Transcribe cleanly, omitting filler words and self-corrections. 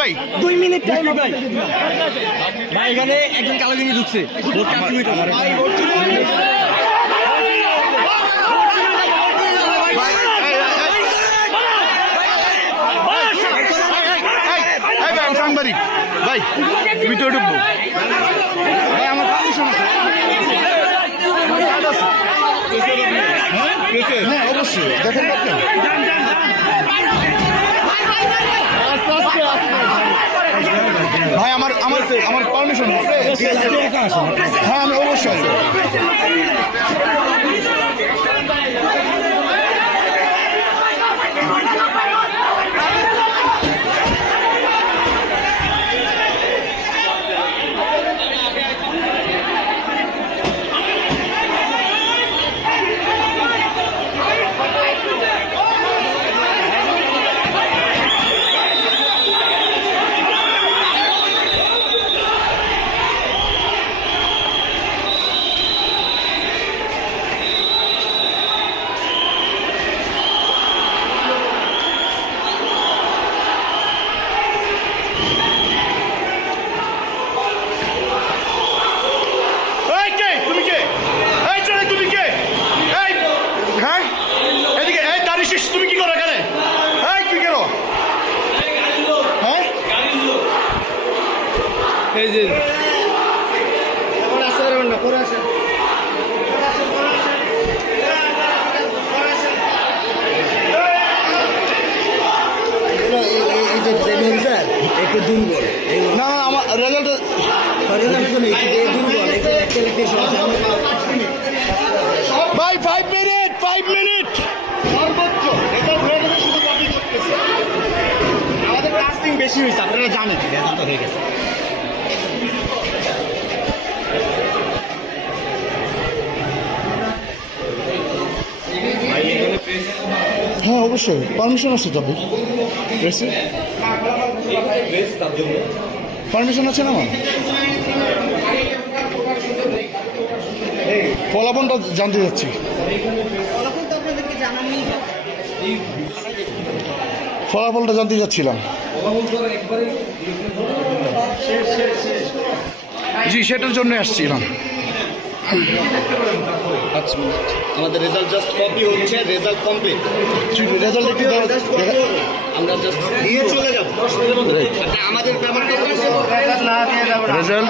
ভাই 2 minute time ভাই এখানে একজন কালো গেঞ্জি ঢুকছে সাংবাদিক ভাই ভিতরে ঢুকবো ভাই আমার পারমিশন আছে হ্যাঁ অবশ্যই দেখেন ভাই আমার আমার আমার পারমিশন আছে হ্যাঁ আমি অবশ্যই তুমি কি করো এখানে কি করো হ্যাঁ এই যে একটু দুর্বল না আমার রেজাল্ট ভাই 5 মিনিট সর্বোচ্চ এটা ধরে গেলে শুধু কপি করতেছে আমাদের কাস্টিং বেশি হয়েছে আপনারা জানেন রেজাল্ট হয়ে গেছে হ্যাঁ অবশ্যই পারমিশন আছে তবে পারমিশন আছে না আমার ফলাফলটা জানতে যাচ্ছি ফলাফলটা জানতে যাচ্ছিলাম জি সেটার জন্য আসছিলাম আচ্ছা আমাদের রেজাল্ট জাস্ট কপি হচ্ছে রেজাল্ট কমপ্লিট রেজাল্ট একটু আমরা জাস্ট দিয়ে চলে যাব 10 মিনিটের মধ্যে আমাদের পেমেন্ট করতে রেজাল্ট